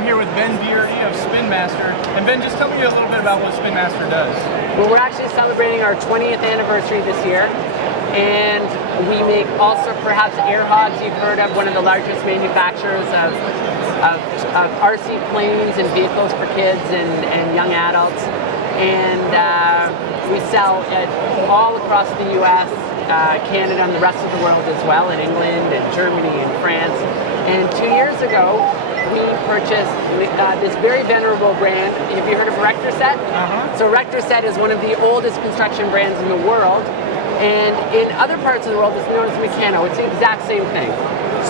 I'm here with Ben Deary of Spinmaster. And Ben, just tell me a little bit about what Spinmaster does. Well, we're actually celebrating our 20th anniversary this year, and we make also perhaps air hogs you've heard of, one of the largest manufacturers of RC planes and vehicles for kids and young adults. And we sell it all across the U.S., Canada, and the rest of the world as well, in England and Germany and France. And 2 years ago, we purchased this very venerable brand. Have you heard of Rector Set? So Rector Set is one of the oldest construction brands in the world. And in other parts of the world, it's known as Meccano. It's the exact same thing.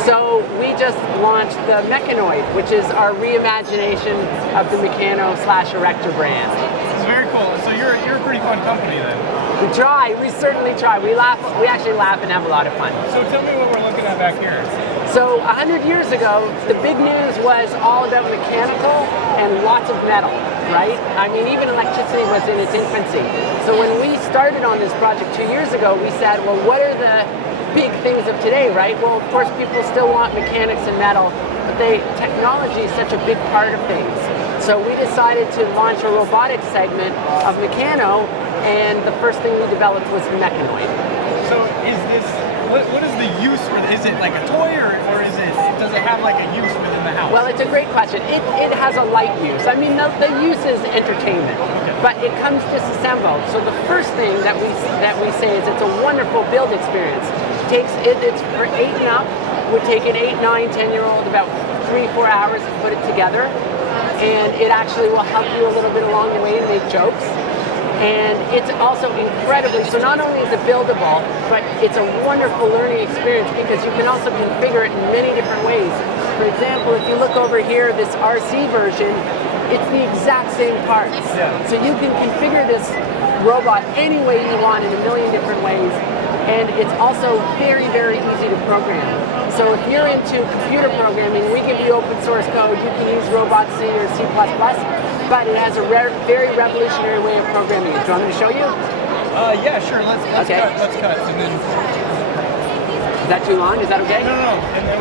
So we just launched the Mechanoid, which is our reimagination of the Meccano/Erector brand. It's very cool. So you're a pretty fun company then. We try. We certainly try. We actually laugh and have a lot of fun. So tell me what we're looking at back here. So 100 years ago, the big news was all about mechanical and lots of metal, right? I mean, even electricity was in its infancy. So when we started on this project 2 years ago, we said, well, what are the big things of today, right? Well, of course, people still want mechanics and metal, but technology is such a big part of things. So we decided to launch a robotics segment of Meccano, and the first thing we developed was Mechanoid. So is this, what is the use for this? Is it like a toy, or does it have like a use within the house? Well, it's a great question. It has a light use. I mean, the use is entertainment, but it comes disassembled. So the first thing that we say is it's a wonderful build experience. It's for 8 and up. Would take an 8, 9, 10-year-old about 3-4 hours to put it together, and it actually will help you a little bit along the way and make jokes. And it's also incredibly, so not only is it buildable, but it's a wonderful learning experience because you can also configure it in many different ways. For example, if you look over here, this RC version, it's the exact same parts. Yeah. So you can configure this robot any way you want in a million different ways. And it's also very, very easy to program. So if you're into computer programming, we give you open source code. You can use Robot C or C++, but it has a very revolutionary way of programming it. Do you want me to show you? Yeah, sure. Let's okay. cut. And then. Is that too long? Is that okay? No. And then